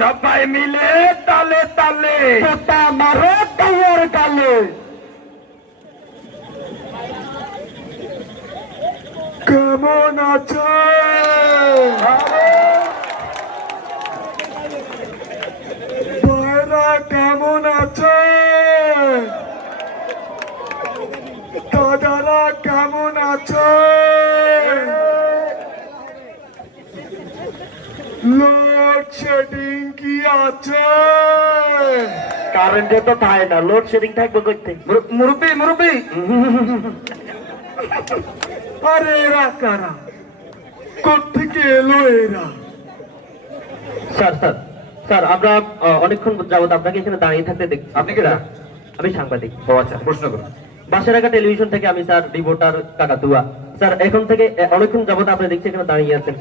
সবাই মিলে তালে তালে মারো কাইয়ার গালে। কেমন আছে ভাইরা, কেমন আছে দাদারা, কেমন আছে লোডশেডিং কি আছে? কারেন্টে তো থাকে না, লোডশেডিং থাকবে করতে। মুরব্বী মুরব্বী আরে এরা কারা, কোত্থেকে এলো এরা? স্যার স্যার স্যার, আমরা অনেকক্ষণ যাবত আপনাকে এখানে দাঁড়িয়ে থাকতে দেখছি। আপনি কে? আমি সাংবাদিক। ও আচ্ছা, প্রশ্ন করুন। বাসেরাঘাট টেলিভিশন থেকে আমি স্যার রিপোর্টার কাকাতুয়া। স্যার এখন থেকে অনেকক্ষণ যাবত আপনি দেখছি এখানে দাঁড়িয়ে আছেন।